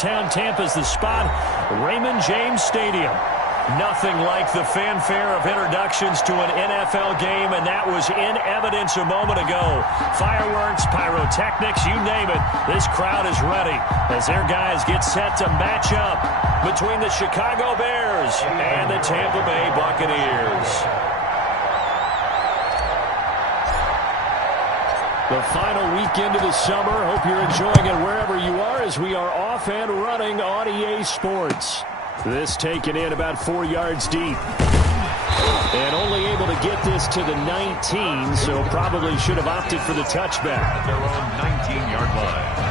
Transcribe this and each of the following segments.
downtown Tampa's the spot, Raymond James Stadium. Nothing like the fanfare of introductions to an NFL game, and that was in evidence a moment ago. Fireworks, pyrotechnics, you name it. This crowd is ready as their guys get set to match up between the Chicago Bears and the Tampa Bay Buccaneers. The final weekend of the summer. Hope you're enjoying it wherever you are as we are off and running on EA Sports. This taken in about 4 yards deep. And only able to get this to the 19, so probably should have opted for the touchback. At their own 19-yard line.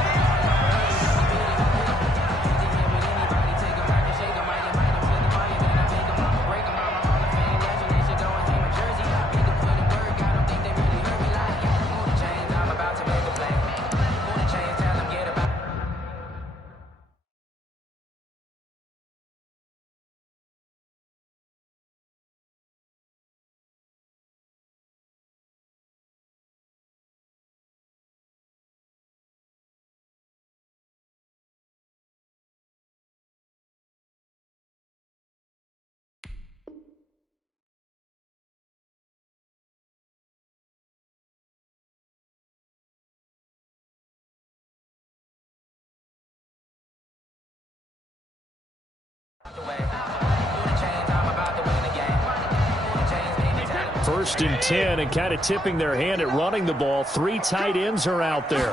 First and 10, and kind of tipping their hand at running the ball. 3 tight ends are out there.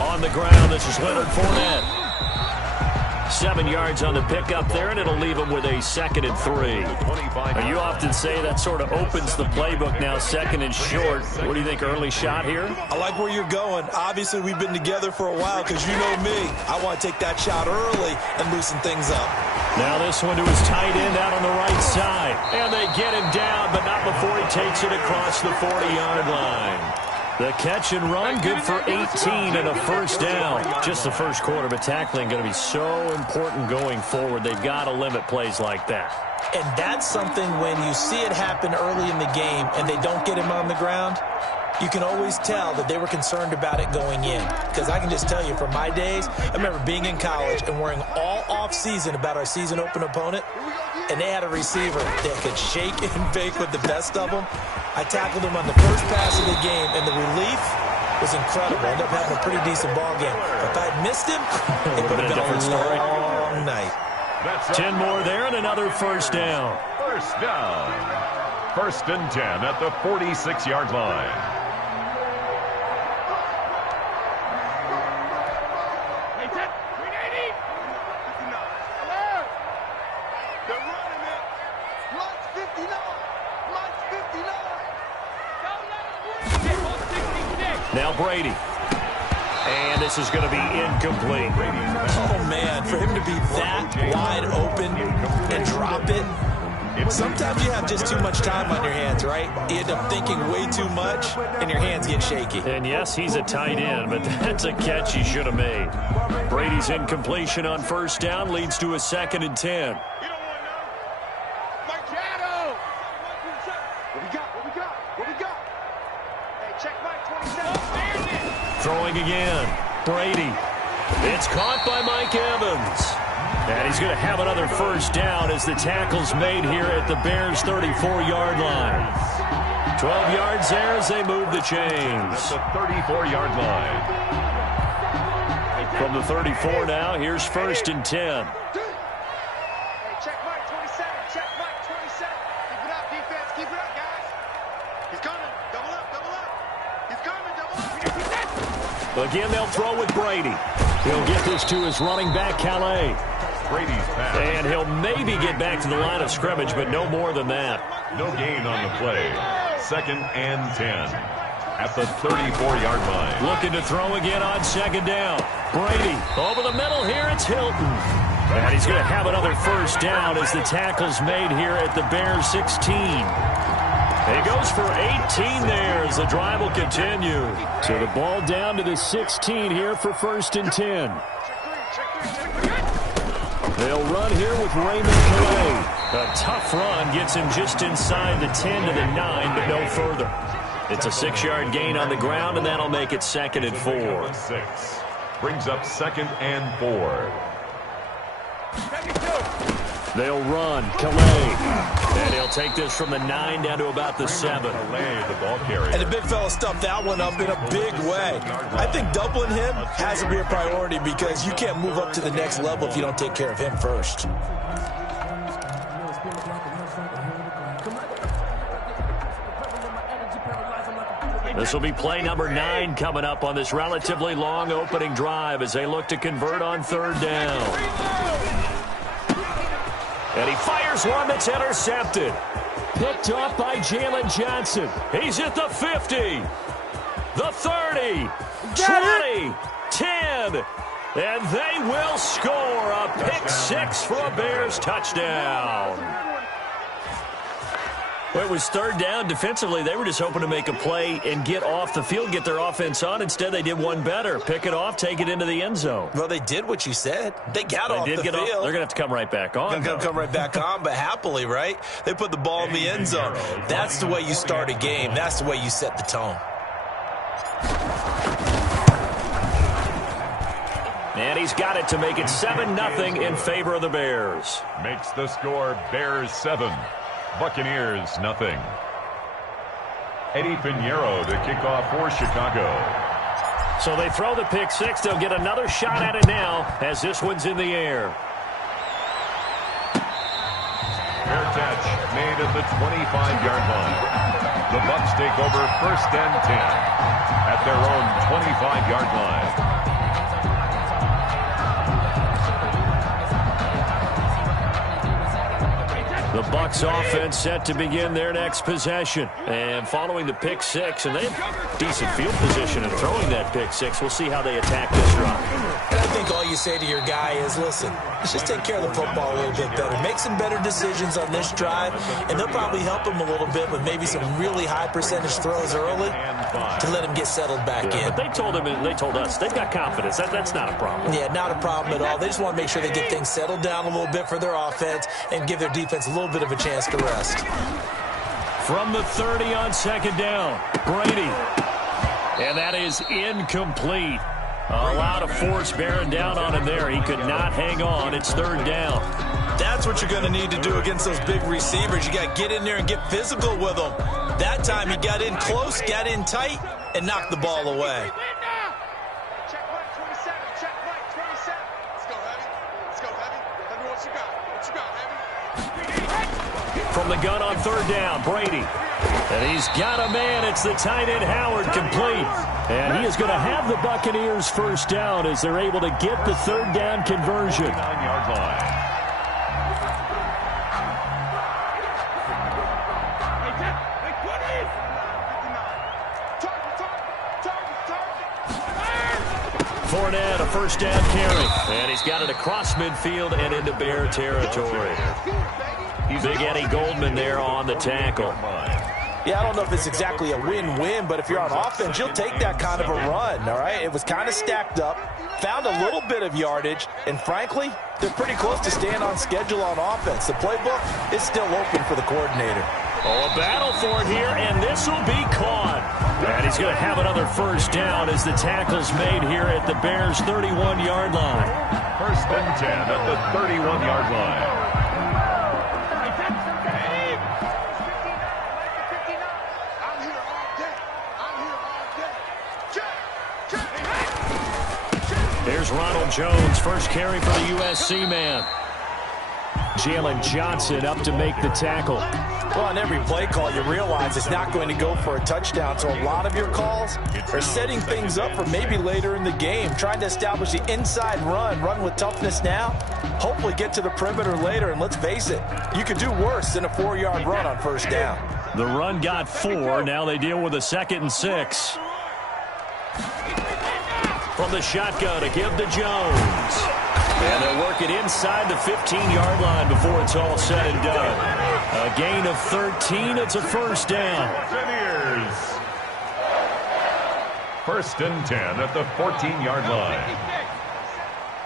On the ground, this is Leonard Fournette. 7 yards on the pickup there, and it'll leave him with a 2nd and 3. Now, you often say that sort of opens the playbook now, 2nd and short. What do you think, early shot here? I like where you're going. Obviously, we've been together for a while because you know me. I want to take that shot early and loosen things up. Now this one to his tight end out on the right side. And they get him down, but not before he takes it across the 40-yard line. The catch and run, good for 18 and a first down. Just the first quarter, but tackling going to be so important going forward. They've got to limit plays like that. And that's something when you see it happen early in the game and they don't get him on the ground, you can always tell that they were concerned about it going in. Because I can just tell you, from my days, I remember being in college and worrying all off-season about our season open opponent, and they had a receiver that could shake and bake with the best of them. I tackled him on the first pass of the game, and the relief was incredible. I ended up having a pretty decent ball game. If I had missed him, it would have been a long night. 10 more there and another first down. First down. 1st and 10 at the 46-yard line. Now Brady. And this is going to be incomplete. Oh, man, for him to be that wide open and drop it. Sometimes you have just too much time on your hands, right? You end up thinking way too much, and your hands get shaky. And yes, he's a tight end, but that's a catch he should have made. Brady's incompletion on first down leads to a 2nd and 10. Throwing again. Brady. It's caught by Mike Evans. And he's going to have another first down as the tackle's made here at the Bears' 34-yard line. 12 yards there as they move the chains. At the 34-yard line. From the 34 now, here's 1st and 10. Check Mike 27. Check Mike 27. Keep it up, defense. Keep it up, guys. He's coming. Double up, double up. He's coming, double up. Again, they'll throw with Brady. He'll get this to his running back, Calais. Brady's pass. And he'll maybe get back to the line of scrimmage, but no more than that. No gain on the play. 2nd and 10 at the 34-yard line. Looking to throw again on 2nd down. Brady over the middle here. It's Hilton. And he's going to have another first down as the tackle's made here at the Bears 16. He goes for 18 there as the drive will continue. So the ball down to the 16 here for 1st and 10. They'll run here with Raymond Calais. A tough run gets him just inside the 10 to the 9, but no further. It's a 6-yard gain on the ground, and that'll make it 2nd and 4. brings up 2nd and 4. They'll run. Calais. And he'll take this from the 9 down to about the 7. Calais, the ball carrier. And the big fella stuffed that one up in a big way. I think doubling him has to be a priority because you can't move up to the next level if you don't take care of him first. This will be play number 9 coming up on this relatively long opening drive as they look to convert on 3rd down. And he fires one that's intercepted. Picked off by Jalen Johnson. He's at the 50, the 30, 20, 10, and they will score a pick 6 for a Bears touchdown. Well, it was 3rd down. Defensively, they were just hoping to make a play and get off the field, get their offense on. Instead, they did one better. Pick it off, take it into the end zone. Well, they did what you said. They got off the field. They're going to have to come right back on. They're going to come right back on, but happily, right? They put the ball in the end zone. That's the way you start a game. That's the way you set the tone. And he's got it to make it 7-0 in favor of the Bears. Makes the score Bears 7. Buccaneers, nothing. Eddie Pinheiro to kick off for Chicago. So they throw the pick 6. They'll get another shot at it now as this one's in the air. Fair catch made at the 25-yard line. The Bucs take over 1st and 10 at their own 25-yard line. The Bucs offense set to begin their next possession. And following the pick 6, and they have decent field position in throwing that pick 6. We'll see how they attack this drive. And I think all you say to your guy is, listen, let's just take care of the football a little bit better. Make some better decisions on this drive, and they'll probably help him a little bit with maybe some really high percentage throws early to let him get settled back in. But they told him, and they told us, they've got confidence. That's not a problem. Yeah, not a problem at all. They just want to make sure they get things settled down a little bit for their offense and give their defense a little bit of a chance to rest. From the 30 on 2nd down, Brady. And that is incomplete. A lot of force bearing down on him there. He could not hang on. It's 3rd down. That's what you're going to need to do against those big receivers. You got to get in there and get physical with them. That time he got in close, got in tight, and knocked the ball away. Check Mike 27. Check Mike 27. Let's go, Heavy. Let's go, Heavy. Heavy, what you got? What you got, Heavy? From the gun on 3rd down, Brady. And he's got a man. It's the tight end, Howard, complete. And he is going to have the Buccaneers 1st down as they're able to get the 3rd down conversion. 9-yard line. Fournette, a 1st down carry. And he's got it across midfield and into Bear territory. Big Eddie Goldman there on the tackle. Yeah, I don't know if it's exactly a win-win, but if you're on offense, you'll take that kind of a run, all right? It was kind of stacked up, found a little bit of yardage, and frankly, they're pretty close to staying on schedule on offense. The playbook is still open for the coordinator. Oh, a battle for it here, and this will be caught. And he's going to have another 1st down as the tackle's made here at the Bears' 31-yard line. 1st and 10 at the 31-yard line. Here's Ronald Jones, first carry for the USC man. Jalen Johnson up to make the tackle. Well, on every play call, you realize it's not going to go for a touchdown, so a lot of your calls are setting things up for maybe later in the game, trying to establish the inside run with toughness now, hopefully get to the perimeter later, and let's face it, you could do worse than a 4-yard run on 1st down. The run got 4. Now they deal with a 2nd and 6. From the shotgun to give to Jones. And they'll work it inside the 15-yard line before it's all said and done. A gain of 13. It's a 1st down. Buccaneers. 1st and 10 at the 14-yard line.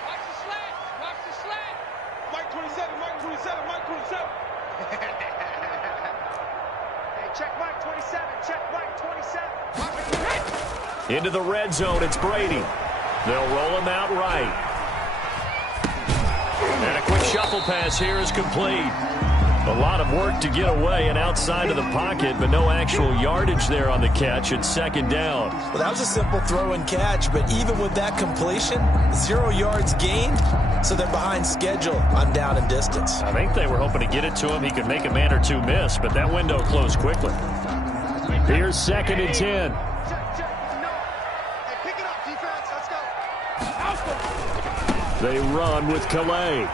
Watch the slant. Watch the slant. Mike 27. Mike 27. Mike 27. Hey, check Mike 27. Check Mike 27. Into the red zone, it's Brady. They'll roll him out right. And a quick shuffle pass here is complete. A lot of work to get away and outside of the pocket, but no actual yardage there on the catch. It's second down. Well, that was a simple throw and catch, but even with that completion, 0 yards gained, so they're behind schedule on down and distance. I think they were hoping to get it to him. He could make a man or two miss, but that window closed quickly. Here's second and 10. Hey, pick it up, defense. Let's go. They run with Calais.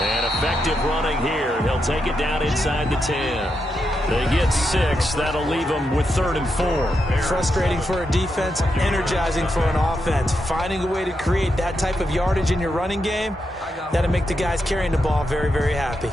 And effective running here. He'll take it down inside the 10. They get 6. That'll leave them with 3rd and 4. Frustrating for a defense, energizing for an offense. Finding a way to create that type of yardage in your running game, that'll make the guys carrying the ball very, very happy.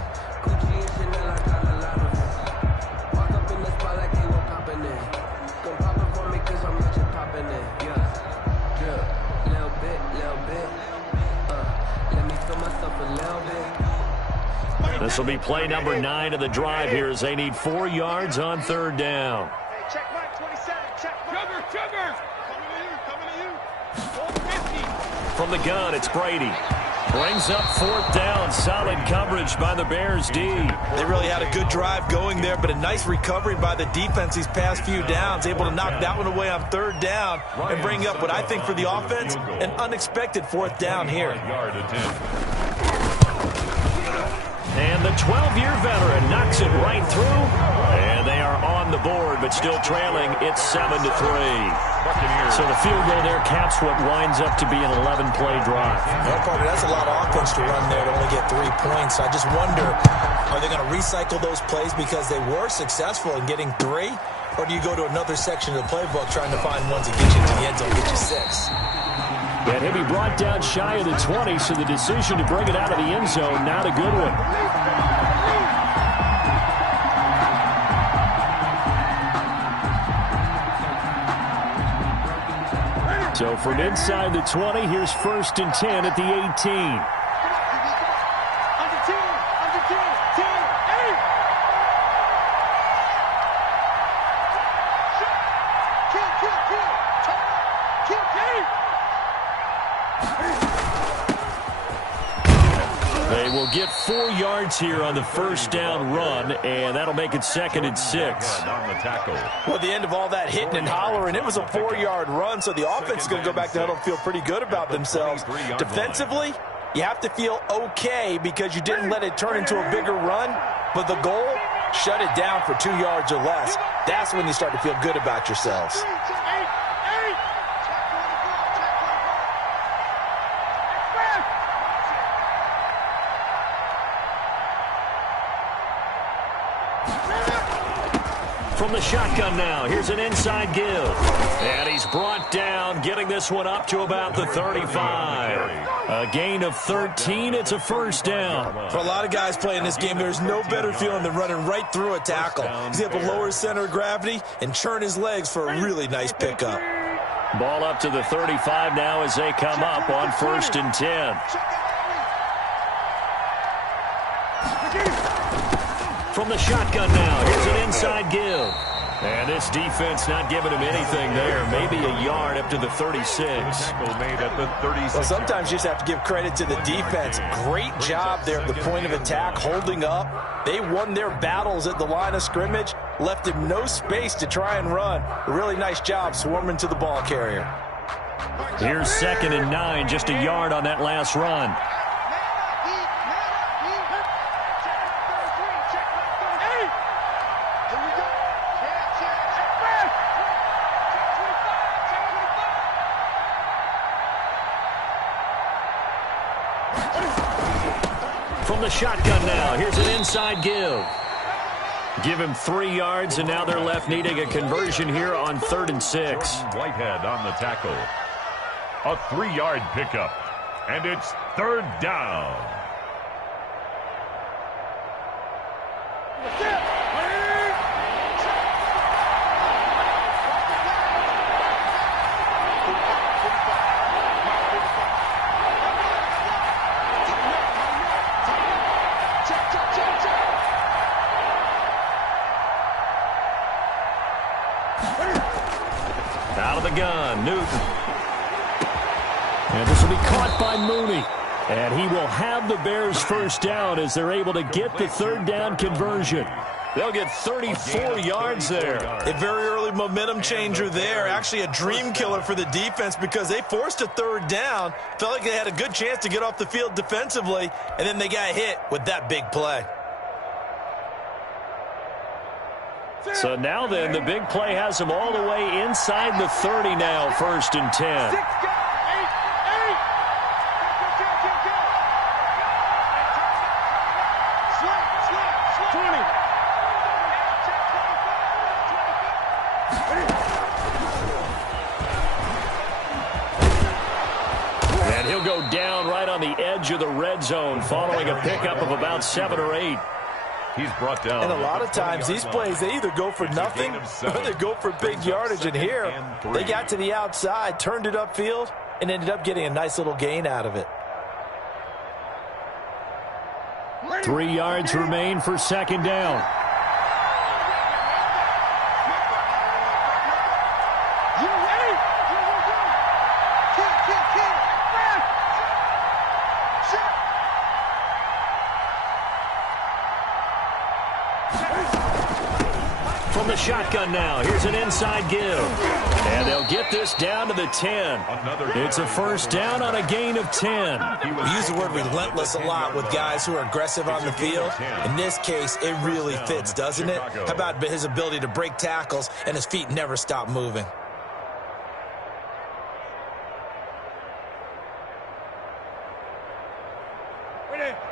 This will be play number 9 of the drive here as they need 4 yards on 3rd down. Hey, check Mike 27. Check Mike. Sugar. Coming to you. 50. From the gun, it's Brady. Brings up 4th down. Solid coverage by the Bears D. They really had a good drive going there, but a nice recovery by the defense these past few downs, able to knock that one away on 3rd down and bring up what I think for the offense, an unexpected 4th down here. And the 12-year veteran knocks it right through. And they are on the board, but still trailing. It's 7-3. So the field goal there caps what winds up to be an 11-play drive. Well, partner, that's a lot of offense to run there to only get 3 points. I just wonder, are they going to recycle those plays because they were successful in getting 3? Or do you go to another section of the playbook trying to find ones that get you to the end zone, get you 6? And he'll be brought down shy of the 20, so the decision to bring it out of the end zone, not a good one. So from inside the 20, here's 1st and 10 at the 18. They will get 4 yards here on the 1st down run, and that'll make it 2nd and 6. Well, at the end of all that hitting and hollering, it was a 4-yard run, so the offense is going to go back to huddle and feel pretty good about themselves. Defensively, you have to feel okay because you didn't let it turn into a bigger run, but the goal, shut it down for 2 yards or less. That's when you start to feel good about yourselves. From the shotgun now, here's an inside give. And he's brought down, getting this one up to about the 35. A gain of 13, it's a 1st down. For a lot of guys playing this game, there's no better feeling than running right through a tackle. He's able to lower his center of gravity and churn his legs for a really nice pickup. Ball up to the 35 now as they come up on 1st and 10. From the shotgun now, here's an inside give. And this defense not giving him anything there. Maybe a yard up to the 36. Well, sometimes you just have to give credit to the defense. Great job there at the point of attack, holding up. They won their battles at the line of scrimmage, left him no space to try and run. A really nice job swarming to the ball carrier. Here's 2nd and 9, just a yard on that last run. From the shotgun now, here's an inside give. Give him 3 yards, and now they're left needing a conversion here on 3rd and 6. Whitehead on the tackle. A 3-yard pickup, and it's 3rd down. Out of the gun, Newton. will be caught by Mooney. And he will have the Bears first down as they're able to get the third down conversion. They'll get 34 yards there. A very early momentum changer there. Actually a dream killer for the defense because they forced a third down. Felt like they had a good chance to get off the field defensively, and then they got hit with that big play. So now then, the big play has them all the way inside the 30 now, 1st and 10. And he'll go down right on the edge of the red zone following a pickup of about 7 or 8. He's brought down. And a lot of times these plays, they either go for nothing or they go for big yardage. And here, they got to the outside, turned it upfield, and ended up getting a nice little gain out of it. 3 yards remain for 2nd down. From the shotgun now, here's an inside give. And they'll get this down to the 10. It's a first down on a gain of 10. We use the word relentless a lot with guys who are aggressive on the field. In this case, it really fits, doesn't it? How about his ability to break tackles and his feet never stop moving?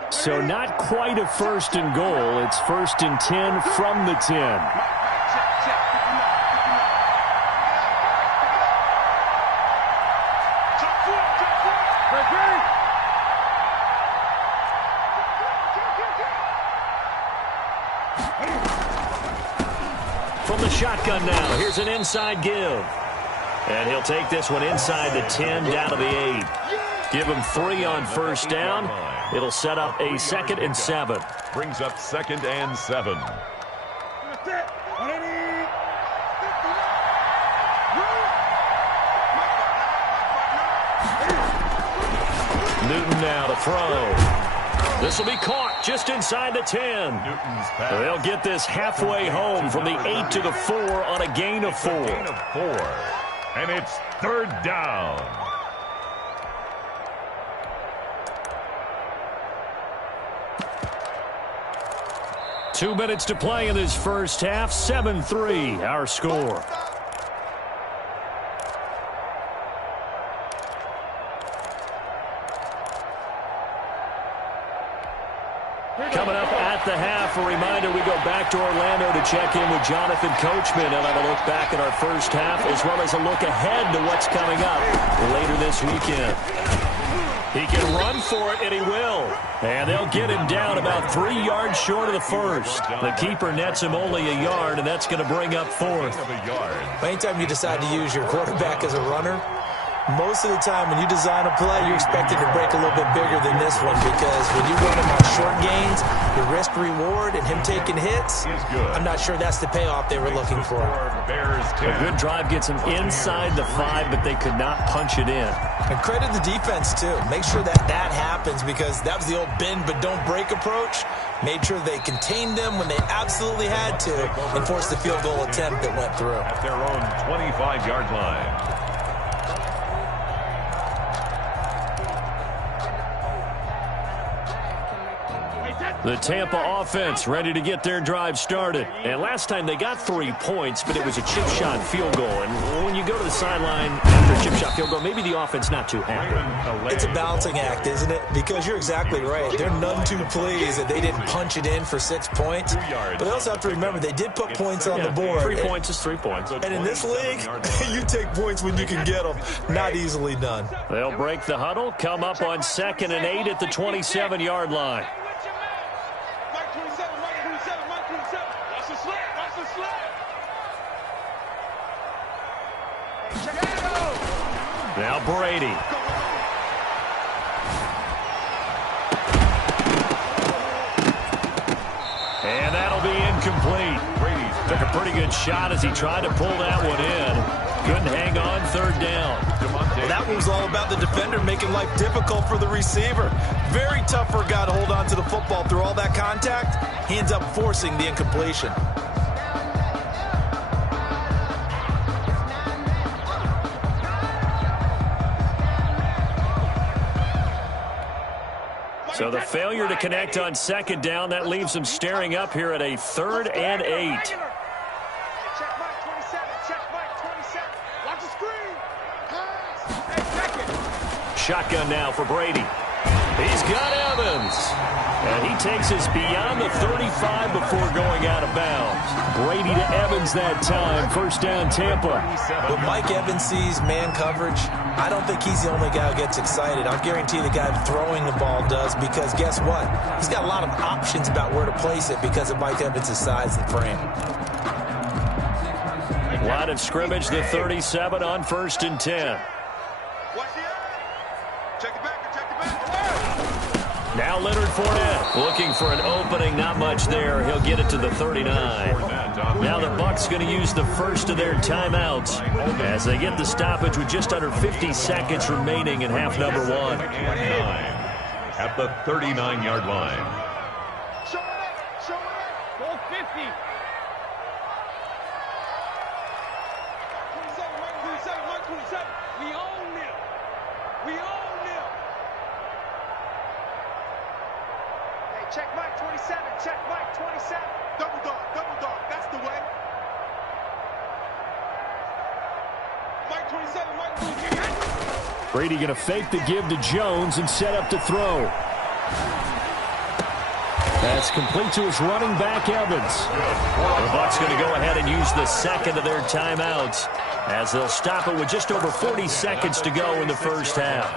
So not quite a 1st and goal. It's 1st and 10 from the 10. From the shotgun now, here's an inside give. And he'll take this one inside the 10 down to the 8. Give him 3 on first down. It'll set up a 2nd and 7. Brings up 2nd and 7. Newton now to throw. This will be caught just inside the 10. They'll get this halfway home from the 8 to the 4 on a gain of 4. And it's 3rd down. Two minutes to play in this first half. 7-3, our score. Coming up at the half, a reminder, we go back to Orlando to check in with Jonathan Coachman and have a look back at our first half as well as a look ahead to what's coming up later this weekend. He can run for it, and he will. And they'll get him down about 3 yards short of the first. The keeper nets him only a yard, and that's going to bring up 4th. Anytime you decide to use your quarterback as a runner, most of the time when you design a play, you're expected to break a little bit bigger than this one because when you run him on short gains, the risk-reward and him taking hits, I'm not sure that's the payoff they were looking for. A good drive gets him inside the 5, but they could not punch it in. And credit the defense, too. Make sure that that happens because that was the old bend but don't break approach. Made sure they contained them when they absolutely had to and forced the field goal attempt that went through. At their own 25-yard line. The Tampa offense ready to get their drive started. And last time they got 3 points, but it was a chip shot field goal. And when you go to the sideline after a chip shot field goal, maybe the offense not too happy. It's a balancing act, isn't it? Because you're exactly right. They're none too pleased that they didn't punch it in for 6 points. But they also have to remember they did put points on the board. 3 points is 3 points. And in this league, you take points when you can get them. Not easily done. They'll break the huddle, come up on 2nd and 8 at the 27-yard line. Now Brady. And that'll be incomplete. Brady took a pretty good shot as he tried to pull that one in. Couldn't hang on 3rd down. Well, that was all about the defender making life difficult for the receiver. Very tough for a guy to hold on to the football through all that contact. He ends up forcing the incompletion. So the failure to connect on second down, that leaves him staring up here at a 3rd and 8. Check Mike 27. Check Mike 27. Watch the screen. Pass. Hey, check it. Shotgun now for Brady. He's got Evans. And he takes us beyond the 35 before going out of bounds. Brady to Evans that time. First down, Tampa. When Mike Evans sees man coverage, I don't think he's the only guy who gets excited. I'll guarantee the guy throwing the ball does, because guess what? He's got a lot of options about where to place it because of Mike Evans' size and frame. Line of scrimmage, the 37 on 1st and 10. Watch the eye. Check it back. Check it back. Now Leonard Fournette looking for an opening. Not much there. He'll get it to the 39. Now the Bucs going to use the first of their timeouts as they get the stoppage with just under 50 seconds remaining in half number 1. At the 39-yard line. Show it up. Show it up. Go 50. 27. Mike 27. Mike 27. We own them. We own them. Hey, check Mike 27. Check Mike 27. Double dog. Double dog. That's the way. Mike 27. Mike 27. Brady going to fake the give to Jones and set up to throw. That's complete to his running back, Evans. The Bucs going to go ahead and use the second of their timeouts as they'll stop it with just over 40 seconds to go in the first half.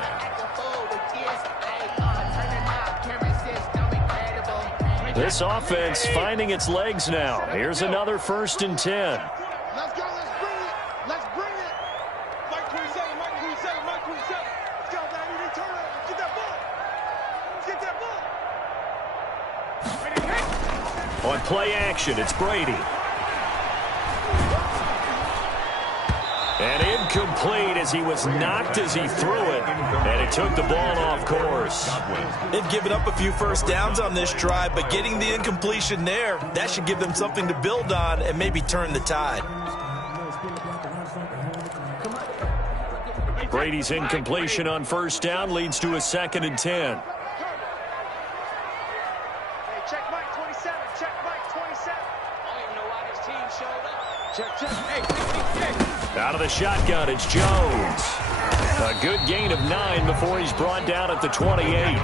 This offense finding its legs now. Here's another 1st and 10. Let's go. Let's bring it. Let's bring it. Mike 27. Mike 27. Mike 27. Let's go, baby. Return it. Get that ball. Get that ball. On play action, it's Brady. And incomplete as he was knocked as he threw it. And it took the ball off course. They've given up a few first downs on this drive, but getting the incompletion there, that should give them something to build on and maybe turn the tide. Brady's incompletion on 1st down leads to a 2nd and 10. Hey, check Mike 27. Check Mike 27. I don't even know why this team showed up. Check. Hey. Out of the shotgun, it's Jones. A good gain of 9 before he's brought down at the 28.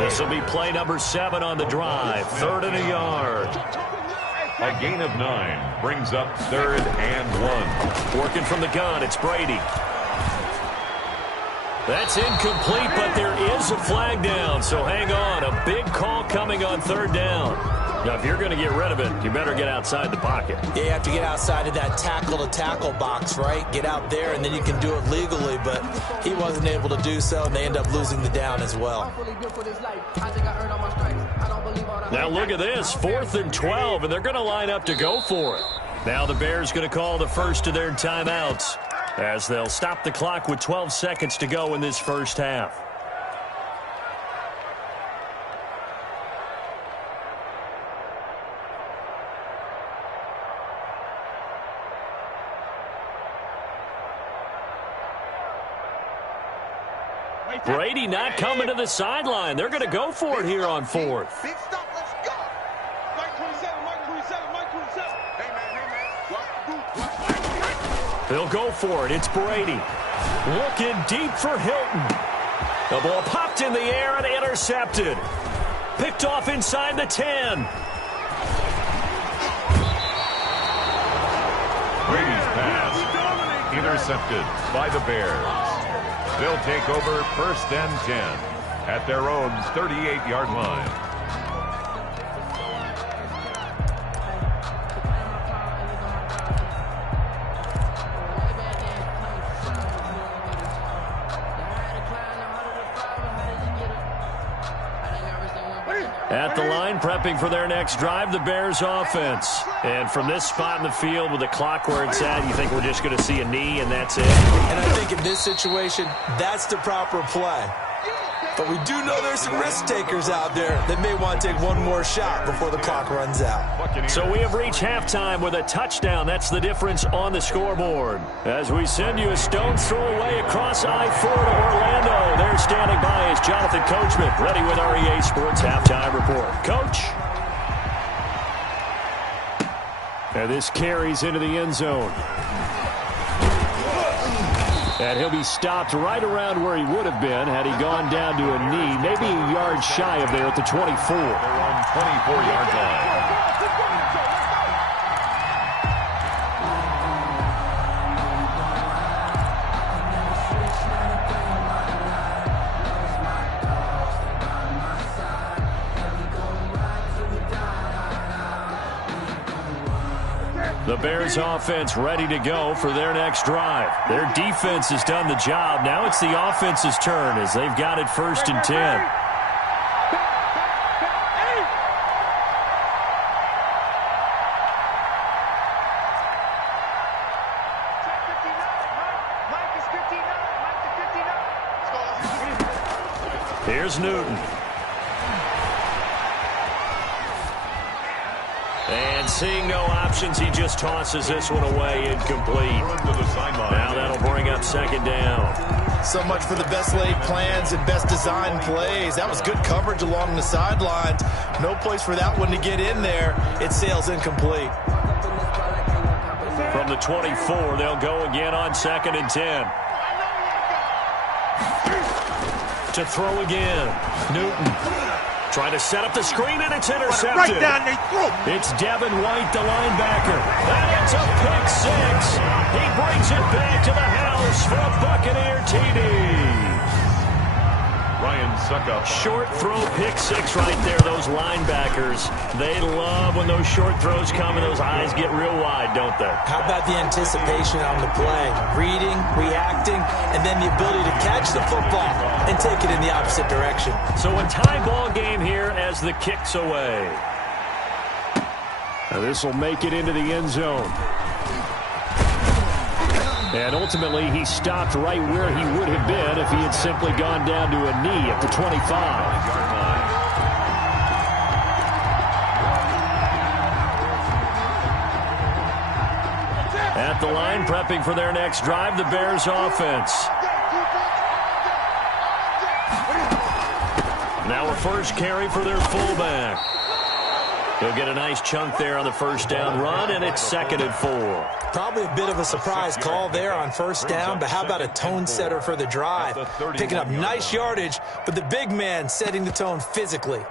This will be play number 7 on the drive. 3rd and a yard. A gain of 9 brings up 3rd and 1. Working from the gun, it's Brady. That's incomplete, but there is a flag down, so hang on. A big call coming on 3rd down. Now, if you're going to get rid of it, you better get outside the pocket. Yeah, you have to get outside of that tackle-to-tackle box, right? Get out there, and then you can do it legally, but he wasn't able to do so, and they end up losing the down as well. Now look at this, 4th and 12, and they're going to line up to go for it. Now the Bears going to call the first of their timeouts as they'll stop the clock with 12 seconds to go in this first half. Brady not coming to the sideline. They're going to go for it here on 4th. Big stop. Let's go. Mike 27. Mike 27. Mike 27. Hey, man. Watch the boot. They'll go for it. It's Brady. Looking deep for Hilton. The ball popped in the air and intercepted. Picked off inside the 10. Brady's pass intercepted by the Bears. They'll take over 1st and 10 at their own 38-yard line. At the line, prepping for their next drive, the Bears offense. And from this spot in the field with the clock where it's at, you think we're just going to see a knee and that's it? And I think in this situation, that's the proper play. But we do know there's some risk takers out there that may want to take one more shot before the clock runs out. So we have reached halftime with a touchdown. That's the difference on the scoreboard. As we send you a stone's throw away across I-4 to Orlando. There standing by is Jonathan Coachman, ready with our EA Sports Halftime Report. Coach. And this carries into the end zone. And he'll be stopped right around where he would have been had he gone down to a knee, maybe a yard shy of there at the 24. They're on 24-yard line. The Bears offense ready to go for their next drive. Their defense has done the job. Now it's the offense's turn as they've got it 1st and 10. Here's Newton. And seeing no options, he just tosses this one away, incomplete. Now that'll bring up 2nd down. So much for the best laid plans and best designed plays. That was good coverage along the sidelines. No place for that one to get in there. It sails incomplete. From the 24, they'll go again on 2nd and 10. To throw again. Newton. Trying to set up the screen, and it's intercepted. Right down their throat. It's Devin White, the linebacker. And it's a pick 6. He brings it back to the house for a Buccaneer TD. Ryan Suckup. Short throw, pick 6 right there. Those linebackers, they love when those short throws come and those eyes get real wide, don't they? How about the anticipation on the play? Reading, reacting, and then the ability to catch the football and take it in the opposite direction. So a tie ball game here as the kick's away. Now this will make it into the end zone. And ultimately, he stopped right where he would have been if he had simply gone down to a knee at the 25. At the line, prepping for their next drive, the Bears offense. Now a first carry for their fullback. He'll get a nice chunk there on the 1st down run, and it's 2nd and 4. Probably a bit of a surprise call there on 1st down, but how about a tone setter for the drive? Picking up nice yardage, but the big man setting the tone physically.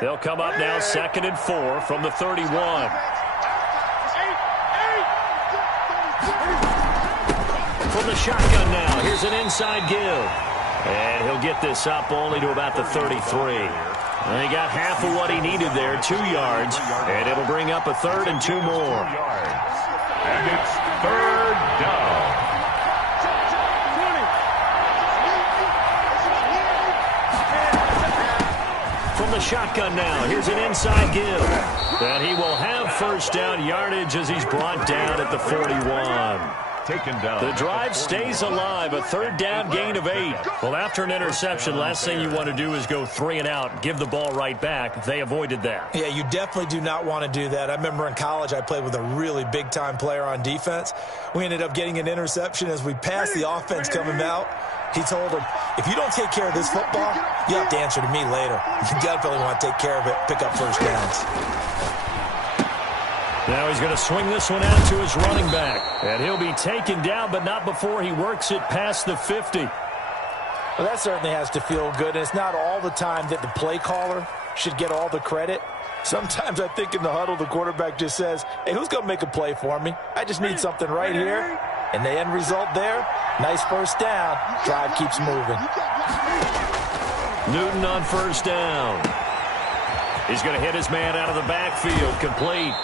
They'll come up now 2nd and 4 from the 31. From the shotgun now, here's an inside give. And he'll get this up only to about the 33. And he got half of what he needed there, 2 yards. And it'll bring up a 3rd and 2 more. And it's 3rd down. From the shotgun now, here's an inside give. And he will have 1st down yardage as he's brought down at the 41. Taken down. The drive stays alive, a 3rd down gain of 8. Well, after an interception, last thing you want to do is go 3 and out, give the ball right back. They avoided that. Yeah, you definitely do not want to do that. I remember in college I played with a really big-time player on defense. We ended up getting an interception as we passed the offense coming out. He told him, if you don't take care of this football, you have to answer to me later. You definitely want to take care of it, pick up 1st downs. Now he's going to swing this one out to his running back. And he'll be taken down, but not before he works it past the 50. Well, that certainly has to feel good. And it's not all the time that the play caller should get all the credit. Sometimes I think in the huddle, the quarterback just says, hey, who's going to make a play for me? I just need something right here. And the end result there, nice 1st down. Drive keeps moving. Newton on 1st down. He's going to hit his man out of the backfield, complete.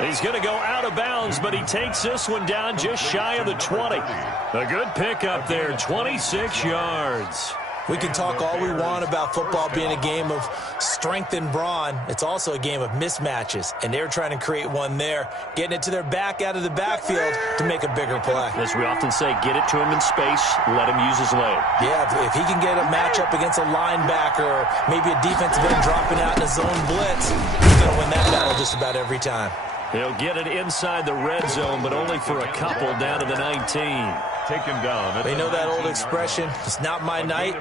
He's going to go out of bounds, but he takes this one down just shy of the 20. A good pickup there, 26 yards. We can talk all we want about football being a game of strength and brawn. It's also a game of mismatches, and they're trying to create one there, getting it to their back out of the backfield to make a bigger play. As we often say, get it to him in space, let him use his leg. Yeah, if he can get a matchup against a linebacker or maybe a defensive end dropping out in a zone blitz, he's going to win that battle just about every time. He'll get it inside the red zone, but only for a couple down to the 19. Taken down. They know that old expression, it's not my night.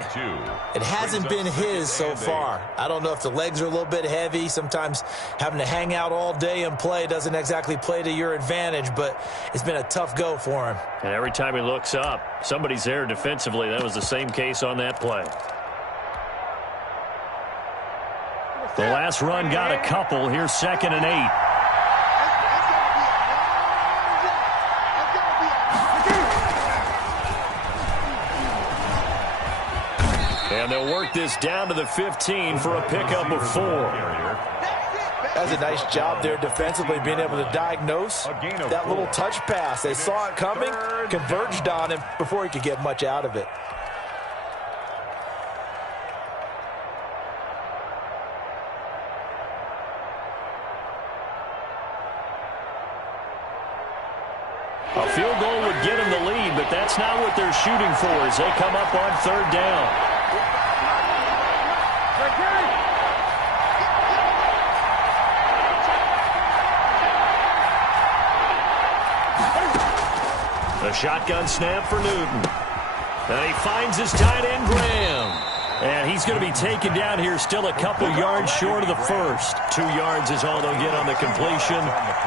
It hasn't been his so far. I don't know if the legs are a little bit heavy. Sometimes having to hang out all day and play doesn't exactly play to your advantage, but it's been a tough go for him. And every time he looks up, somebody's there defensively. That was the same case on that play. The last run got a couple. Here's 2nd and 8. And they'll work this down to the 15 for a pickup of 4. That's a nice job there defensively, being able to diagnose that little touch pass. They saw it coming, converged on him before he could get much out of it. A field goal would get him the lead, but that's not what they're shooting for as they come up on 3rd down. The shotgun snap for Newton. And he finds his tight end, Graham. And he's going to be taken down here still a couple yards short of the first. 2 yards is all they'll get on the completion.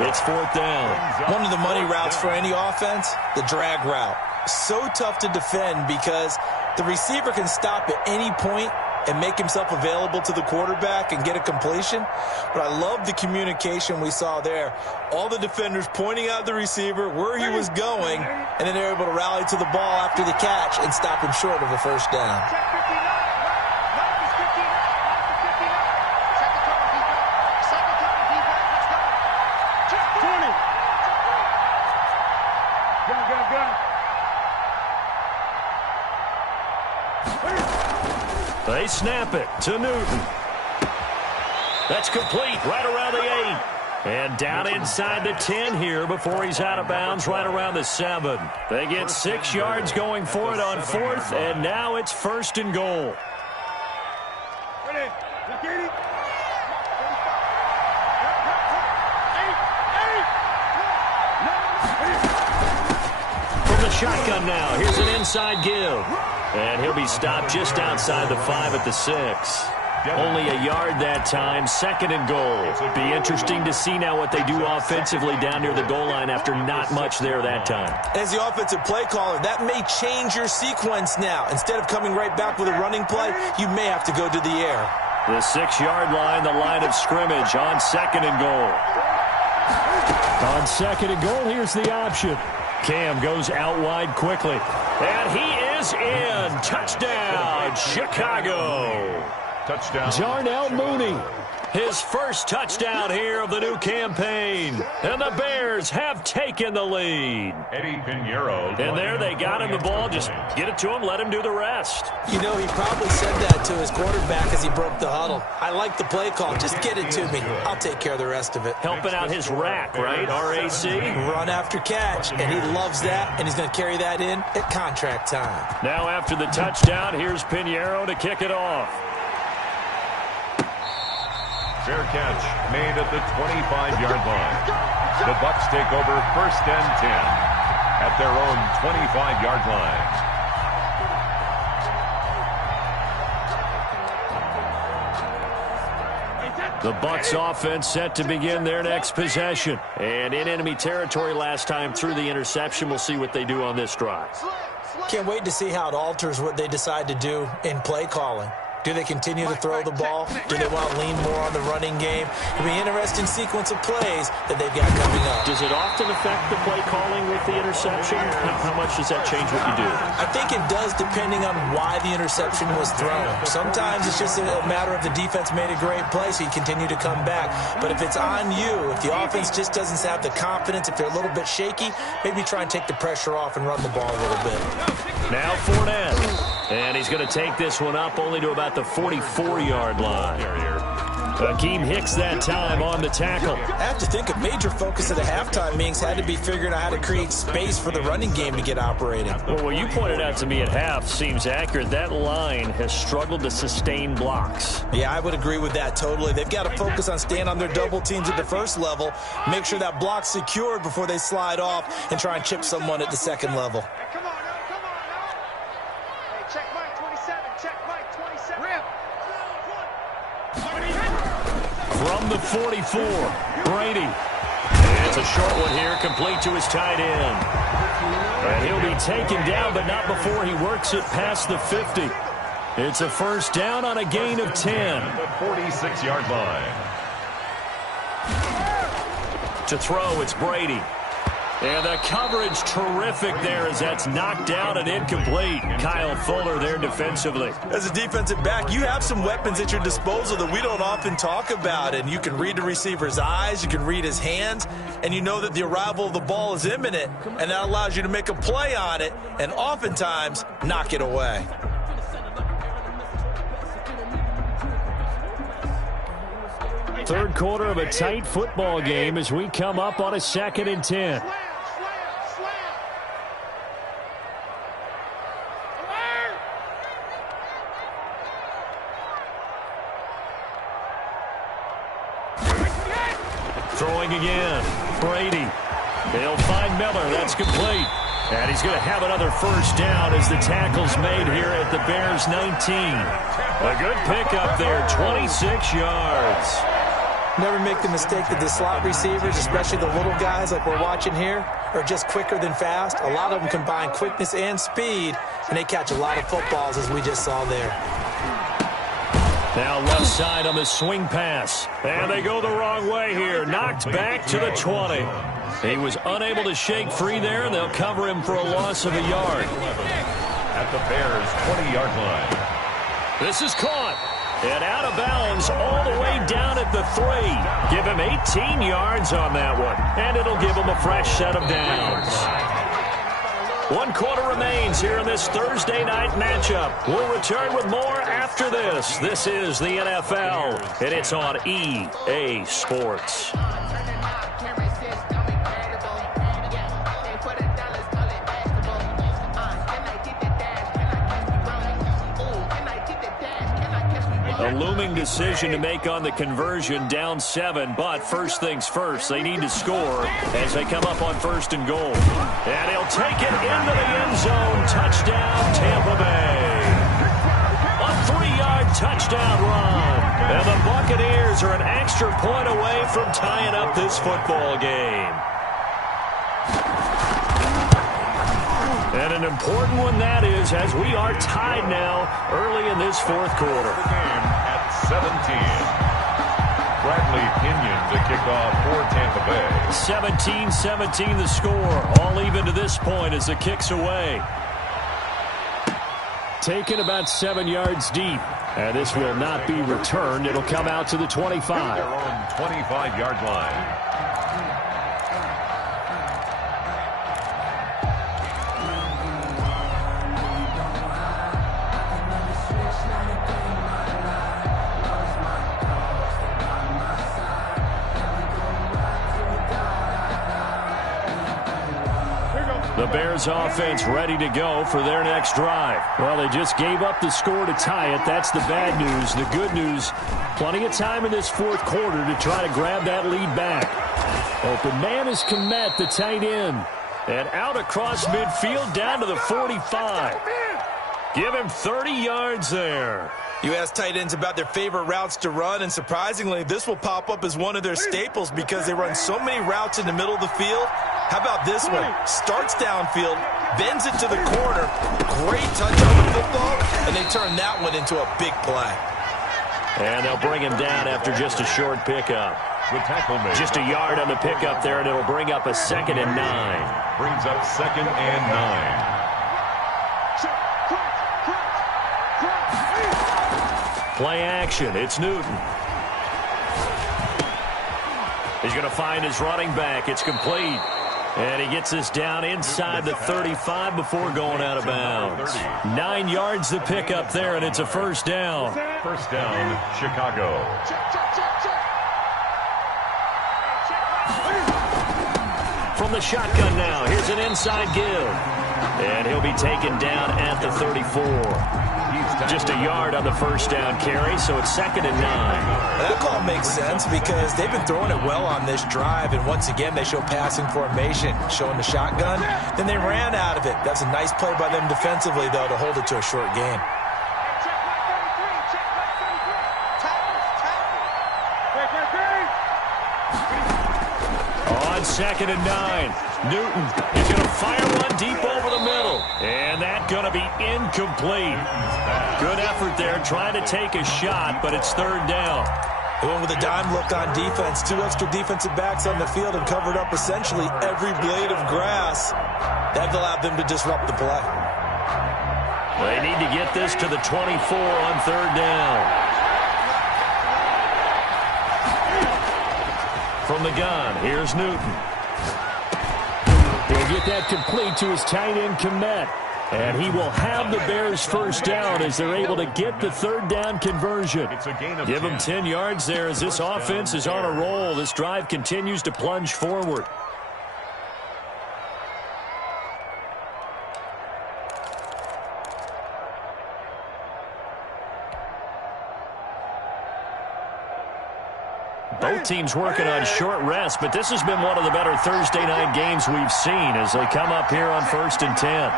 It's 4th down. One of the money routes for any offense, the drag route. So tough to defend because the receiver can stop at any point and make himself available to the quarterback and get a completion. But I love the communication we saw there. All the defenders pointing out the receiver, where he was going, and then they're able to rally to the ball after the catch and stop him short of a first down. They snap it to Newton. That's complete right around the 8. And down inside the 10 here before he's out of bounds right around the 7. They get 6 yards going for it on 4th, and now it's 1st and goal. From the shotgun now, here's an inside give. And he'll be stopped just outside the 5 at the 6. Only a yard that time, 2nd and goal. Be interesting to see now what they do offensively down near the goal line after not much there that time. As the offensive play caller, that may change your sequence now. Instead of coming right back with a running play, you may have to go to the air. The 6-yard line, the line of scrimmage on 2nd and goal. On 2nd and goal, here's the option. Cam goes out wide quickly. And he is in. Touchdown, Chicago. Touchdown. Jarnell Mooney. His first touchdown here of the new campaign. And the Bears have taken the lead. Eddie Pinheiro. And there they got him the ball. Just get it to him, let him do the rest. You know, he probably said that to his quarterback as he broke the huddle. I like the play call. Just get it to me. I'll take care of the rest of it. Helping out his rack, right? R-A-C. Run after catch, and he loves that, and he's going to carry that in at contract time. Now after the touchdown, here's Pinheiro to kick it off. Fair catch made at the 25-yard line. The Bucs take over 1st and 10 at their own 25-yard line. The Bucs offense set to begin their next possession. And in enemy territory last time through the interception. We'll see what they do on this drive. Can't wait to see how it alters what they decide to do in play calling. Do they continue to throw the ball? Do they want to lean more on the running game? It'll be an interesting sequence of plays that they've got coming up. Does it often affect the play calling with the interception? How much does that change what you do? I think it does, depending on why the interception was thrown. Sometimes it's just a matter of the defense made a great play, so you continue to come back. But if it's on you, if the offense just doesn't have the confidence, if they're a little bit shaky, maybe try and take the pressure off and run the ball a little bit. Now Fournette. And he's going to take this one up only to about the 44-yard line. Akeem Hicks that time on the tackle. I have to think a major focus of the halftime meetings had to be figuring out how to create space for the running game to get operating. Well, what you pointed out to me at half seems accurate. That line has struggled to sustain blocks. Yeah, I would agree with that totally. They've got to focus on staying on their double teams at the first level, make sure that block's secured before they slide off and try and chip someone at the second level. Come on, hey, check Mike 27. Check Mike 27. Rip. From the 44, Brady. It's a short one here, complete to his tight end. And he'll be taken down, but not before he works it past the 50. It's a first down on a gain of 10. The 46-yard line. To throw, it's Brady. And the coverage terrific there as that's knocked down and incomplete. Kyle Fuller there defensively. As a defensive back, you have some weapons at your disposal that we don't often talk about. And you can read the receiver's eyes, you can read his hands, and you know that the arrival of the ball is imminent. And that allows you to make a play on it and oftentimes knock it away. Third quarter of a tight football game as we come up on a 2nd and 10. Throwing again. Brady. They'll find Miller. That's complete. And he's going to have another first down as the tackle's made here at the Bears 19. A good pickup there, 26 yards. Never make the mistake that the slot receivers, especially the little guys like we're watching here, are just quicker than fast. A lot of them combine quickness and speed, and they catch a lot of footballs, as we just saw there. Now left side on the swing pass. And they go the wrong way here. Knocked back to the 20. He was unable to shake free there, and they'll cover him for a loss of a yard. At the Bears' 20-yard line. This is caught. And out of bounds all the way down at the 3. Give him 18 yards on that one. And it'll give him a fresh set of downs. 1 quarter remains here in this Thursday night matchup. We'll return with more after this. This is the NFL, and it's on EA Sports. A looming decision to make on the conversion, down 7, but first things first, they need to score as they come up on 1st and goal. And he'll take it into the end zone. Touchdown, Tampa Bay. A 3-yard touchdown run. And the Buccaneers are an extra point away from tying up this football game. And an important one that is, as we are tied now early in this 4th quarter. 17. Bradley Pinion to kick off for Tampa Bay. 17-17 the score. All even to this point as the kick's away. Taken about 7 yards deep. And this will not be returned. It'll come out to the 25. Their own 25-yard line. The Bears offense ready to go for their next drive. Well, they just gave up the score to tie it. That's the bad news. The good news, plenty of time in this 4th quarter to try to grab that lead back. Open man is Kmet, the tight end. And out across midfield down to the 45. Give him 30 yards there. You ask tight ends about their favorite routes to run, and surprisingly, this will pop up as one of their staples because they run so many routes in the middle of the field. How about this one? Starts downfield, bends it to the corner. Great touch on the football, and they turn that one into a big play. And they'll bring him down after just a short pickup. The tackle made. Just a yard on the pickup there, and it'll bring up a 2nd and 9. Brings up 2nd and 9. Play action. It's Newton. He's going to find his running back. It's complete. And he gets us down inside the 35 before going out of bounds. 9 yards the pickup there, and it's a first down. First down, Chicago. From the shotgun now, here's an inside give. And he'll be taken down at the 34. Just a yard on the first down carry, so it's 2nd and 9. That call makes sense because they've been throwing it well on this drive, and once again they show passing formation, showing the shotgun. Then they ran out of it. That's a nice play by them defensively, though, to hold it to a short game. On 2nd and 9, Newton is going to fire one deep over the middle. And that's going to be incomplete. Good effort there, trying to take a shot, but it's 3rd down. They went with a dime look on defense. 2 extra defensive backs on the field and covered up essentially every blade of grass. That allowed them to disrupt the play. They need to get this to the 24 on 3rd down. From the gun, here's Newton. He'll get that complete to his tight end Kmet. And he will have the Bears first down as they're able to get the 3rd down conversion. Give them 10 yards there as this offense is on a roll. This drive continues to plunge forward. Both teams working on short rest, but this has been one of the better Thursday night games we've seen as they come up here on 1st and 10.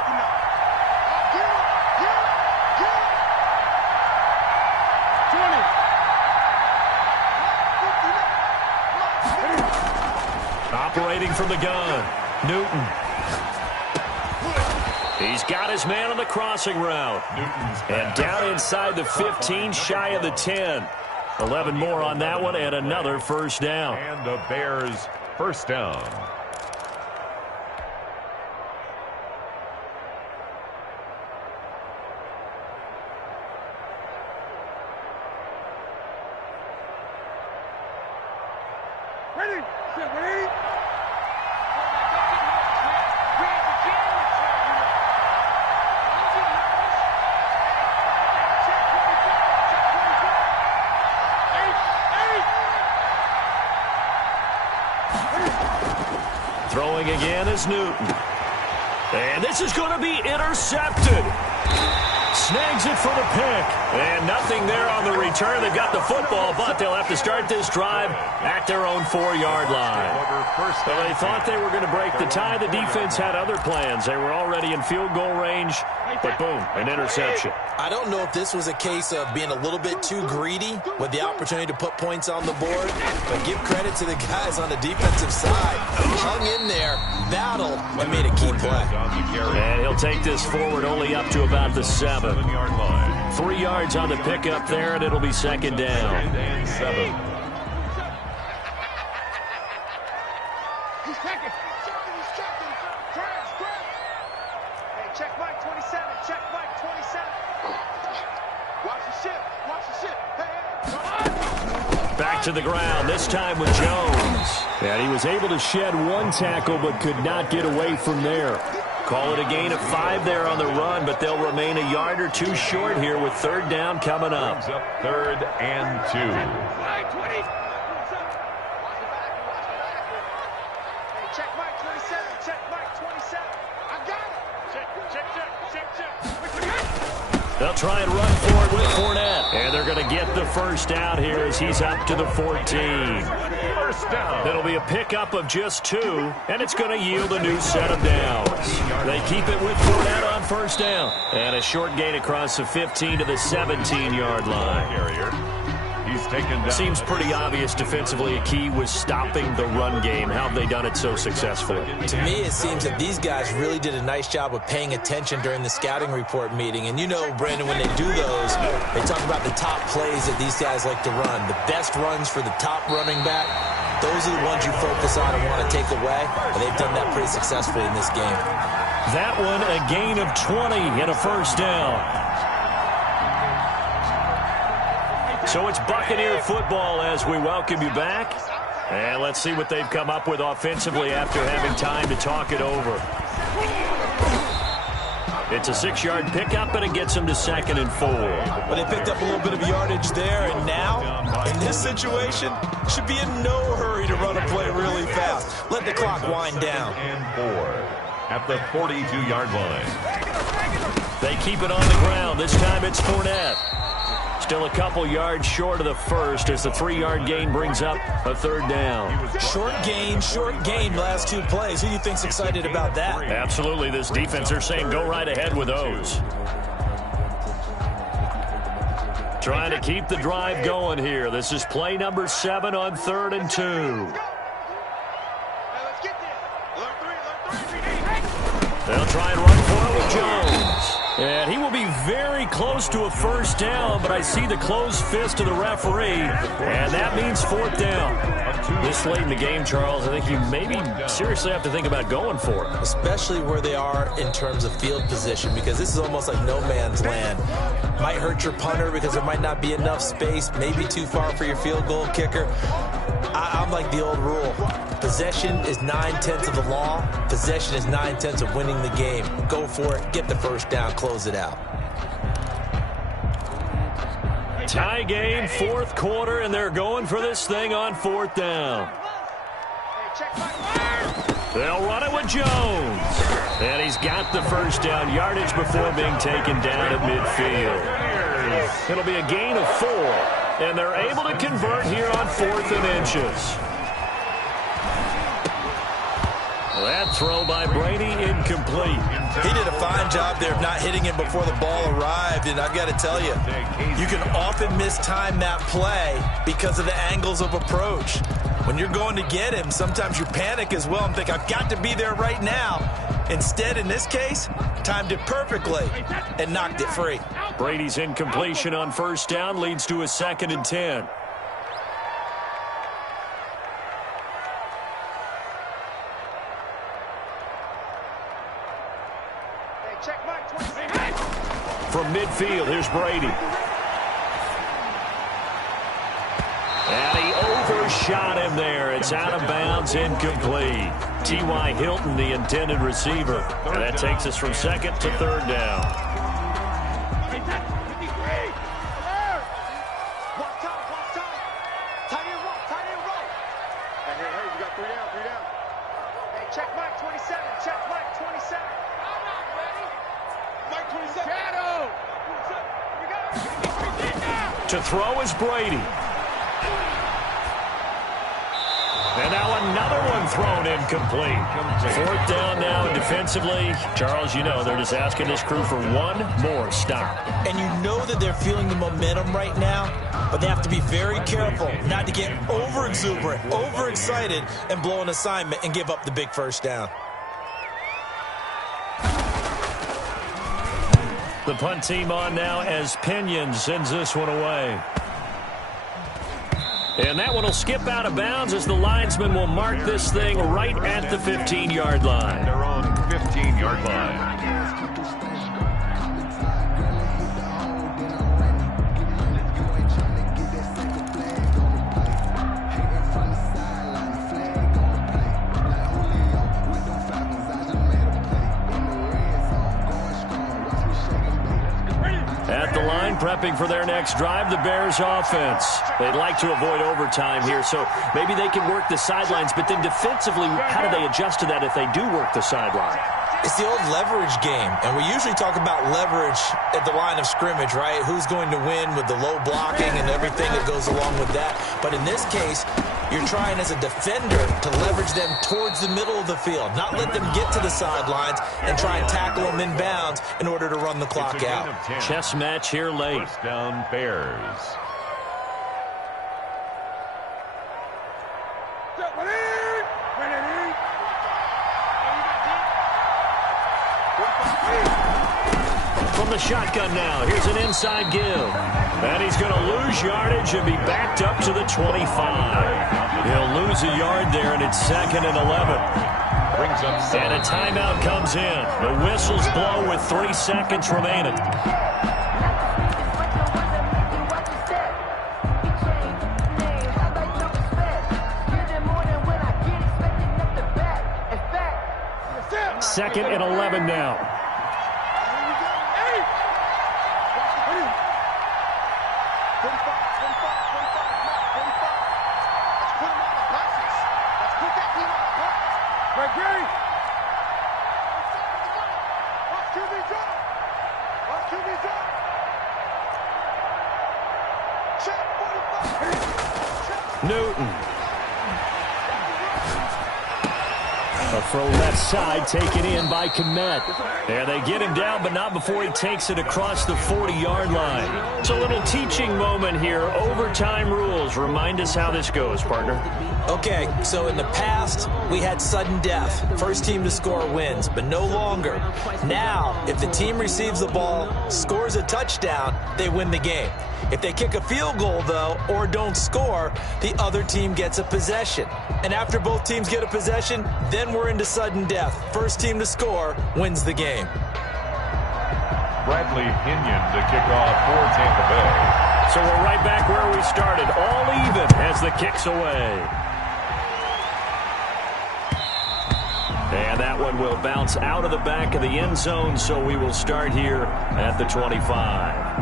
Operating from the gun, Newton. He's got his man on the crossing route. And down inside the 15, shy of the 10. 11 more on that one, and another first down. And the Bears first down. Ready? Ready? Throwing again is Newton. And this is going to be intercepted. Snags it for the pick. And nothing there on the return. They've got the football, but they'll have to start this drive at their own 4-yard line. Well, they thought they were going to break the tie. The defense had other plans. They were already in field goal range, but boom, an interception. I don't know if this was a case of being a little bit too greedy with the opportunity to put points on the board, but give credit to the guys on the defensive side. Hung in there, battled, and made a key play. And he'll take this forward only up to about the 7. 3 yards on the pickup there, and it'll be 2nd down. And 7. He's checking. He's checking. Hey, check Mike 27. Check Mike 27. Watch the ship. Watch the ship. Hey. Back to the ground, this time with Jones. And he was able to shed one tackle, but could not get away from there. Call it a gain of 5 there on the run, but they'll remain a yard or 2 short here with 3rd down coming up. 3rd and 2. Hey, check Mike 27. Check Mike 27. I got it. Check. They'll try and run for it with Fournette. And they're going to get the first down here as he's up to the 14. First down. It'll be a pickup of just 2, and it's going to yield a new set of downs. They keep it with Fournette on first down. And a short gain across the 15 to the 17-yard line. Carrier. He's taken down. Seems pretty obvious defensively a key was stopping the run game. How have they done it so successfully? To me, it seems that these guys really did a nice job of paying attention during the scouting report meeting. And you know, Brandon, when they do those, they talk about the top plays that these guys like to run. The best runs for the top running back, those are the ones you focus on and want to take away. And they've done that pretty successfully in this game. That one, a gain of 20 and a first down. So it's Buccaneer football as we welcome you back. And let's see what they've come up with offensively after having time to talk it over. It's a 6-yard pickup, and it gets them to 2nd and 4. Well, they picked up a little bit of yardage there, and now, in this situation, should be in no hurry to run a play really fast. Let the clock wind down. And 4 at the 42-yard line. They keep it on the ground. This time it's Fournette. Still a couple yards short of the first as the 3-yard gain brings up a 3rd down. Short gain, last 2 plays. Who do you think's excited about that? Absolutely. This defense, they're saying go right ahead with those. Trying to keep the drive going here. This is play number 7 on 3rd and 2. They'll try and run for it with Jones. And he will be very close to a first down, but I see the closed fist of the referee, and that means 4th down. This late in the game, Charles, I think you maybe seriously have to think about going for it. Especially where they are in terms of field position, because this is almost like no man's land. Might hurt your punter because there might not be enough space, maybe too far for your field goal kicker. I'm like the old rule. Possession is 9/10 of the law. Possession is 9/10 of winning the game. Go for it. Get the first down. Close it out. Tie game, 4th quarter, and they're going for this thing on 4th down. They'll run it with Jones. And he's got the first down yardage before being taken down at midfield. It'll be a gain of 4, and they're able to convert here on 4th and inches. That throw by Brady incomplete. He did a fine job there of not hitting him before the ball arrived, and I've got to tell you, you can often mistime that play because of the angles of approach. When you're going to get him, sometimes you panic as well and think, I've got to be there right now. Instead, in this case, timed it perfectly and knocked it free. Brady's incompletion on first down leads to a 2nd and 10. From midfield, here's Brady. And he overshot him there. It's out of bounds, incomplete. T.Y. Hilton, the intended receiver. And that takes us from 2nd to 3rd down. To throw is Brady. And now another one thrown incomplete. 4th down now, and defensively, Charles, you know, they're just asking this crew for one more stop. And you know that they're feeling the momentum right now, but they have to be very careful not to get over-exuberant, overexcited, and blow an assignment and give up the big first down. The punt team on now as Pinion sends this one away. And that one will skip out of bounds as the linesman will mark this thing right at the 15-yard line. Their own 15-yard line. At the line, prepping for their next drive, the Bears offense. They'd like to avoid overtime here, so maybe they can work the sidelines, but then defensively, how do they adjust to that if they do work the sideline? It's the old leverage game, and we usually talk about leverage at the line of scrimmage, right? Who's going to win with the low blocking and everything that goes along with that. But in this case, you're trying as a defender to leverage them towards the middle of the field, not let them get to the sidelines and try and tackle them in bounds in order to run the clock out. Chess match here late. First down, Bears. From the shotgun now, here's an inside give. And he's going to lose yardage and be backed up to the 25. He'll lose a yard there, and it's 2nd and 11. Brings up 7. And a timeout comes in. The whistles blow with 3 seconds remaining. Second and 11 now. Newton. A throw left side taken in by Kmet. And they get him down, but not before he takes it across the 40-yard line. It's a little teaching moment here. Overtime rules. Remind us how this goes, partner. Okay, so in the past, we had sudden death. First team to score wins, but no longer. Now, if the team receives the ball, scores a touchdown, they win the game. If they kick a field goal, though, or don't score, the other team gets a possession. And after both teams get a possession, then we're into sudden death. First team to score wins the game. Bradley Pinion to kick off for Tampa Bay. So we're right back where we started, all even as the kick's away. And that one will bounce out of the back of the end zone, so we will start here at the 25.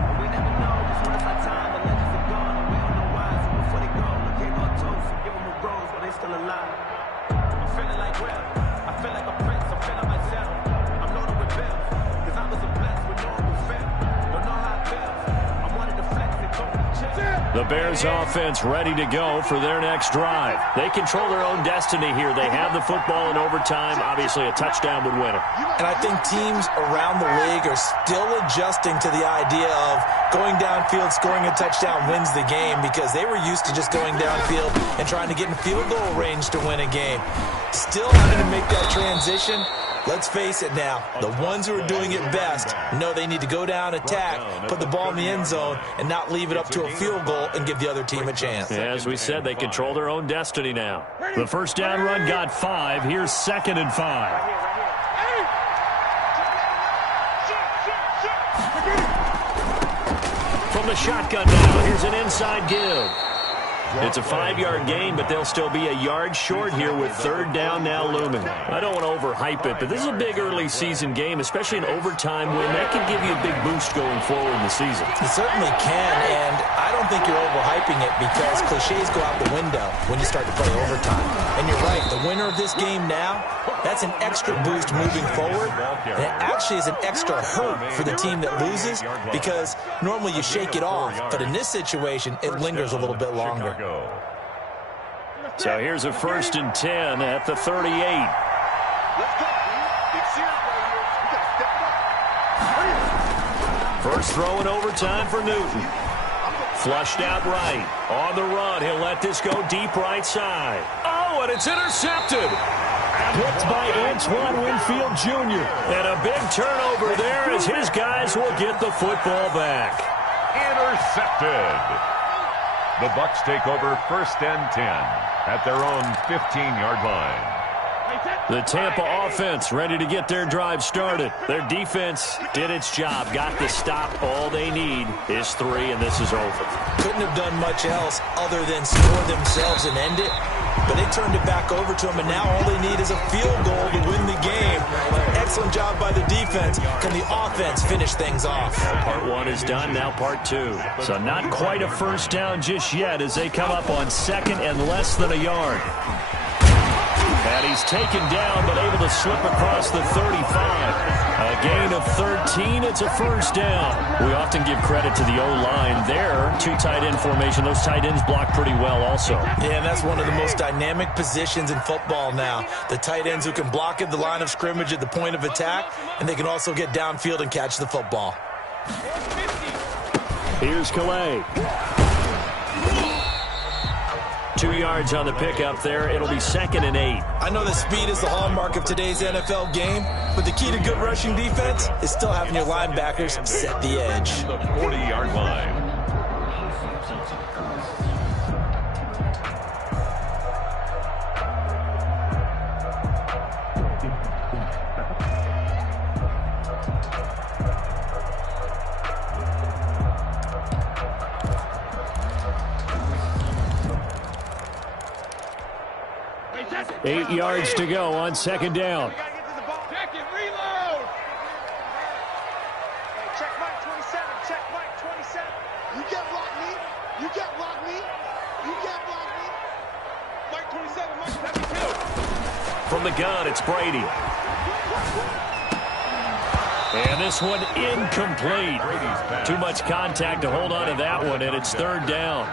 The Bears offense ready to go for their next drive. They control their own destiny here. They have the football in overtime. Obviously, a touchdown would win it. And I think teams around the league are still adjusting to the idea of going downfield, scoring a touchdown wins the game, because they were used to just going downfield and trying to get in field goal range to win a game. Still having to make that transition. Let's face it now, the ones who are doing it best know they need to go down, attack, put the ball in the end zone, and not leave it up to a field goal and give the other team a chance. As we said, they control their own destiny now. The first down run got 5. Here's 2nd and 5. From the shotgun now, here's an inside give. It's a 5-yard gain, but they'll still be a yard short here with 3rd down now looming. I don't want to overhype it, but this is a big early season game, especially an overtime win. That can give you a big boost going forward in the season. It certainly can, and I don't think you're overhyping it, because cliches go out the window when you start to play overtime. And you're right, the winner of this game now, that's an extra boost moving forward, and it actually is an extra hurt for the team that loses, because normally you shake it off, but in this situation, it lingers a little bit longer. So here's a 1st and 10 at the 38. First throw in overtime for Newton. Flushed out right. On the run, he'll let this go deep right side. Oh, and it's intercepted. Picked by Antoine Winfield Jr. And a big turnover there as his guys will get the football back. Intercepted. The Bucs take over 1st and 10 at their own 15-yard line. The Tampa offense ready to get their drive started. Their defense did its job, got the stop. All they need is 3, and this is over. Couldn't have done much else other than score themselves and end it, but they turned it back over to them, and now all they need is a field goal to win the game. Excellent job by the defense. Can the offense finish things off? Part 1 is done, now part 2. So not quite a first down just yet as they come up on 2nd and less than a yard. And he's taken down, but able to slip across the 35. A gain of 13. It's a first down. We often give credit to the O-line there. 2 tight end formation. Those tight ends block pretty well also. Yeah, and that's one of the most dynamic positions in football now. The tight ends who can block at the line of scrimmage at the point of attack, and they can also get downfield and catch the football. Here's Calais. 2 yards on the pickup there. It'll be 2nd and 8. I know that speed is the hallmark of today's NFL game, but the key to good rushing defense is still having your linebackers set the edge. The 40-yard line. 8 yards to go on 2nd down. Check it, reload. Hey, check Mike 27. Check Mike 27. You can't block me. You can't block me. You can't block me. Mike 27. Mike 72. From the gun, it's Brady. And this one incomplete. Too much contact to hold on to that one, and it's 3rd down.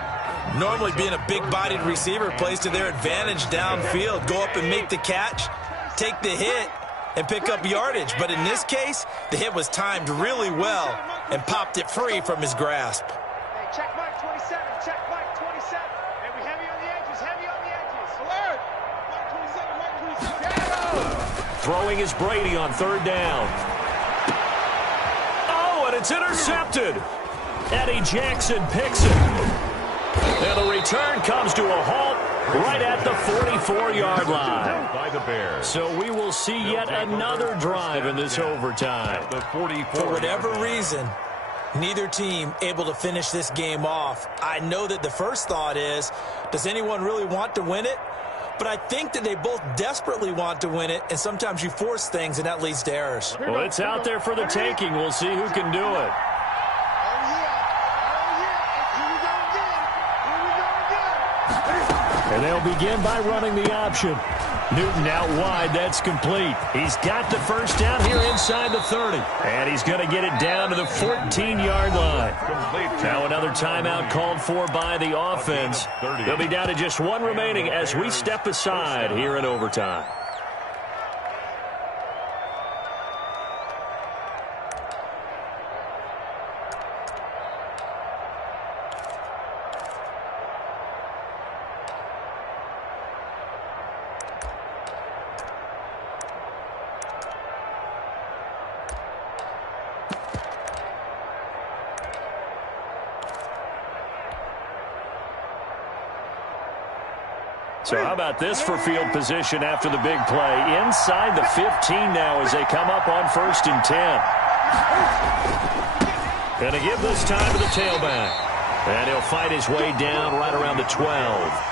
Normally being a big-bodied receiver plays to their advantage downfield. Go up and make the catch, take the hit, and pick up yardage. But in this case, the hit was timed really well and popped it free from his grasp. Hey, check Mike 27. Check Mike 27. Hey, we heavy on the edges. Heavy on the edges. Alert. Mike 27. Mike 27. Throwing is Brady on 3rd down. Oh, and it's intercepted. Eddie Jackson picks it. And the return comes to a halt right at the 44-yard line. By the Bears. So we will see yet another drive in this overtime. The 44. For whatever reason, neither team able to finish this game off. I know that the first thought is, does anyone really want to win it? But I think that they both desperately want to win it, and sometimes you force things, and that leads to errors. Well, it's out there for the taking. We'll see who can do it. And they'll begin by running the option. Newton out wide. That's complete. He's got the first down here inside the 30. And he's going to get it down to the 14-yard line. Now another timeout called for by the offense. They'll be down to just one remaining as we step aside here in overtime. So how about this for field position after the big play? Inside the 15 now as they come up on 1st and 10. Going to give this time to the tailback. And he'll fight his way down right around the 12.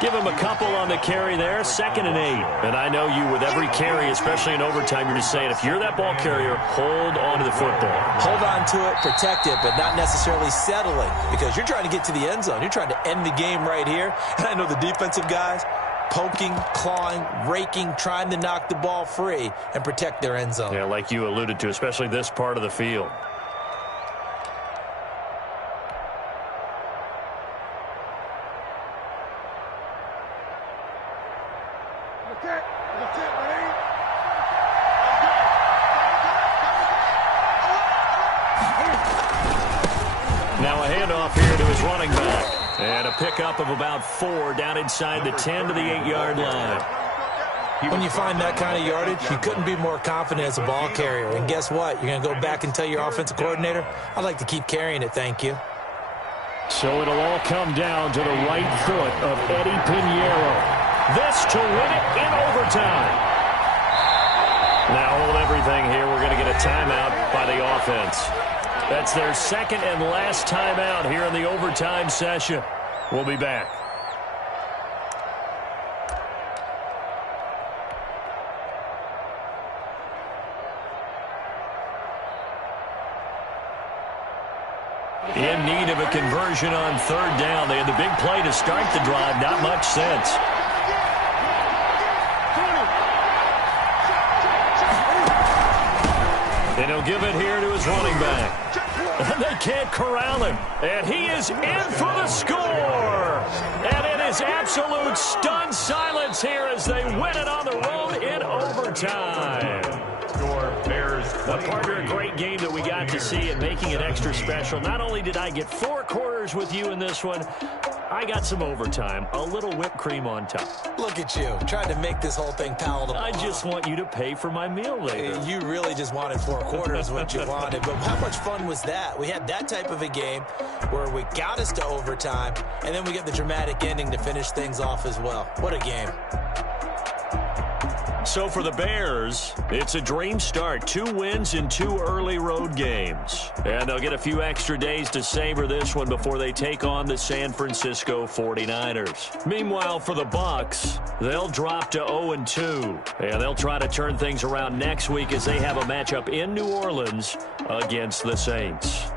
Give him a couple on the carry there, 2nd and 8. And I know you with every carry, especially in overtime, you're just saying if you're that ball carrier, hold on to the football. Hold on to it, protect it, but not necessarily settling because you're trying to get to the end zone. You're trying to end the game right here. And I know the defensive guys poking, clawing, raking, trying to knock the ball free and protect their end zone. Yeah, like you alluded to, especially this part of the field. Now a handoff here to his running back. And a pickup of about 4 down inside the 10 to the 8-yard line. When you find that kind of yardage, you couldn't be more confident as a ball carrier. And guess what? You're going to go back and tell your offensive coordinator, I'd like to keep carrying it, thank you. So it'll all come down to the right foot of Eddie Pinheiro. This to win it in overtime. Now hold everything here. We're going to get a timeout by the offense. That's their 2nd and last timeout here in the overtime session. We'll be back. In need of a conversion on 3rd down. They had the big play to start the drive. Not much sense. And he'll give it here to his running back. And they can't corral him. And he is in for the score. And it is absolute stunned silence here as they win it on the road in overtime. Score Bears Partner, a great game that we got to see and making it extra special. Not only did I get 4 quarters with you in this one, I got some overtime, a little whipped cream on top. Look at you, trying to make this whole thing palatable. I just want you to pay for my meal later. You really just wanted 4 quarters what you wanted, but how much fun was that? We had that type of a game where we got us to overtime, and then we get the dramatic ending to finish things off as well. What a game. So for the Bears, it's a dream start. 2 wins in 2 early road games. And they'll get a few extra days to savor this one before they take on the San Francisco 49ers. Meanwhile, for the Bucs, they'll drop to 0-2. And they'll try to turn things around next week as they have a matchup in New Orleans against the Saints.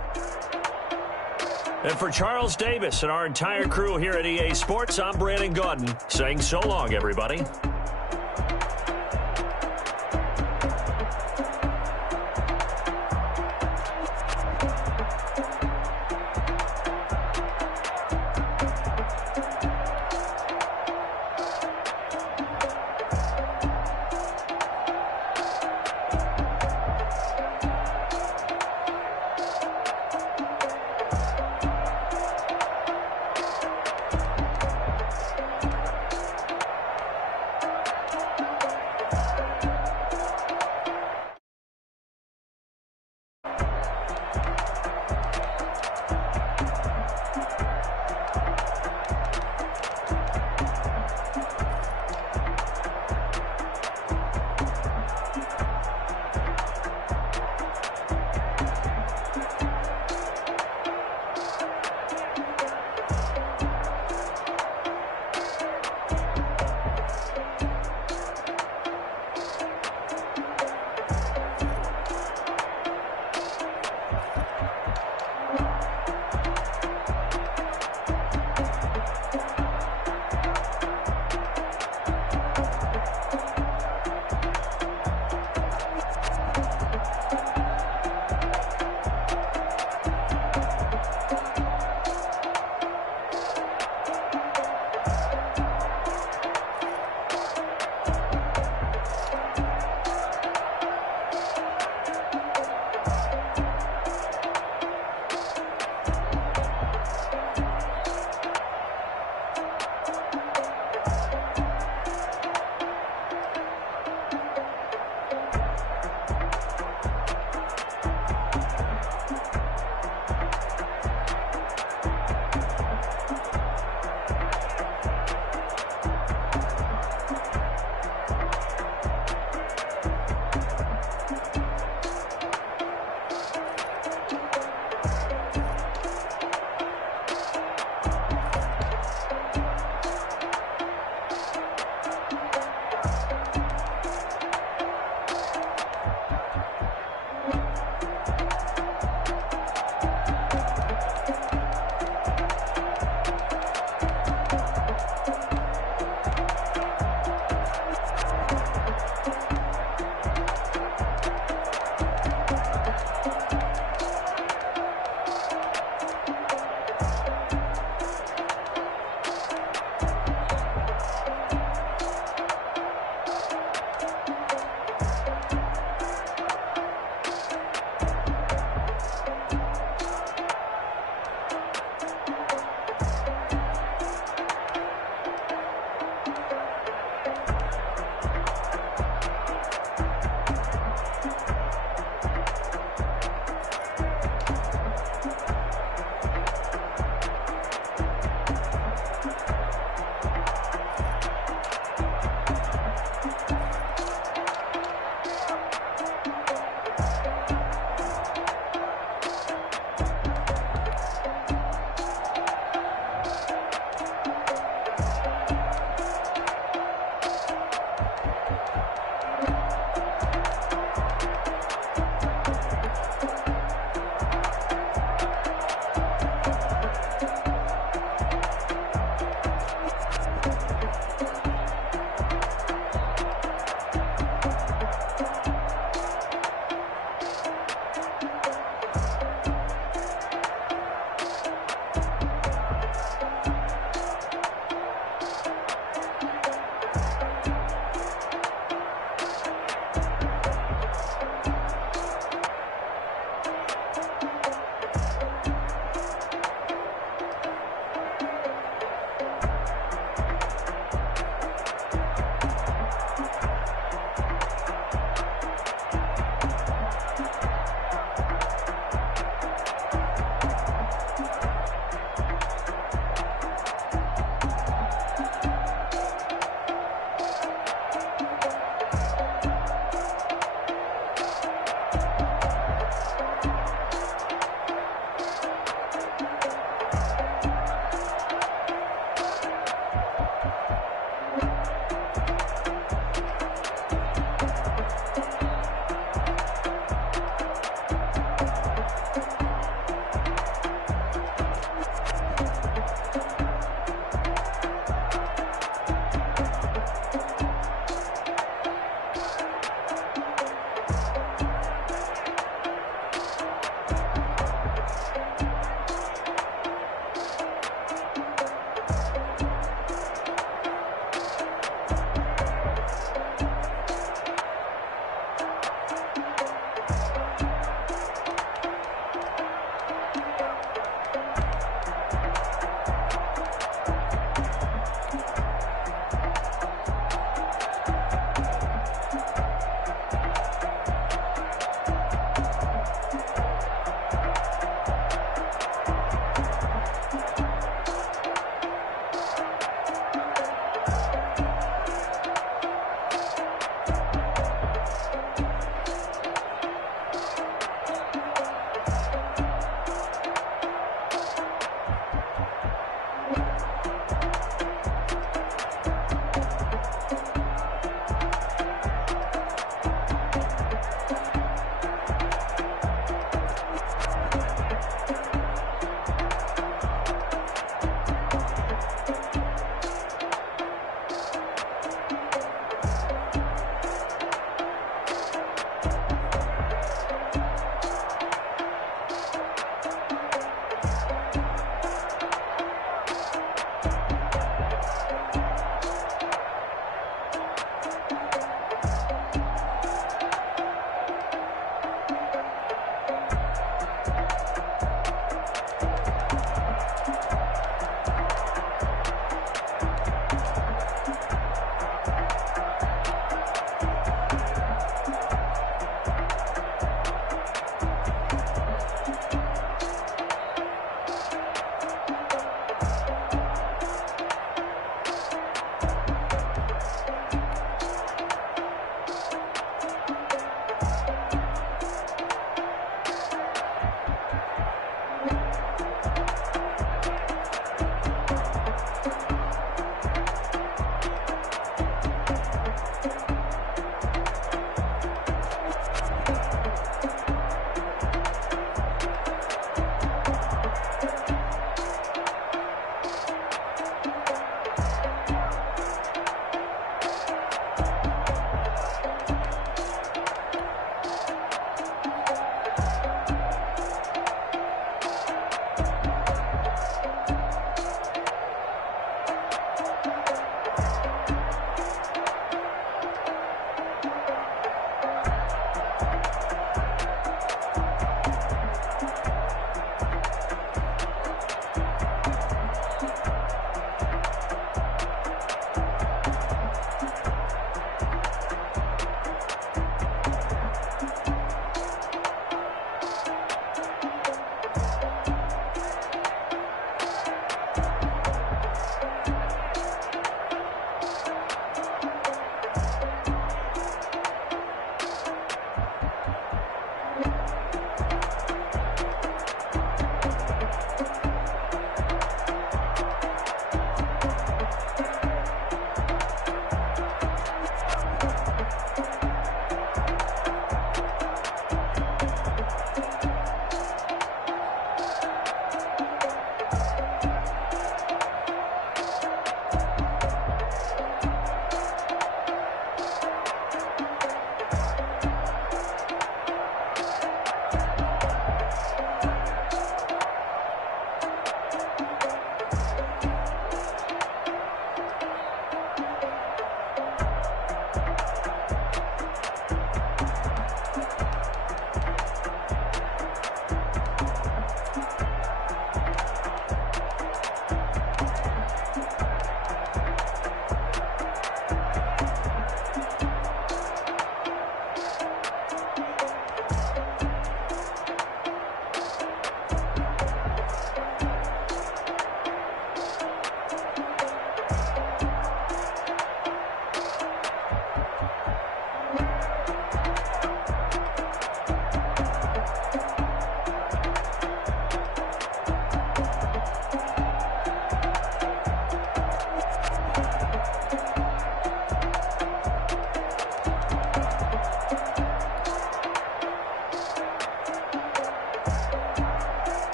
And for Charles Davis and our entire crew here at EA Sports, I'm Brandon Gaudin saying so long, everybody.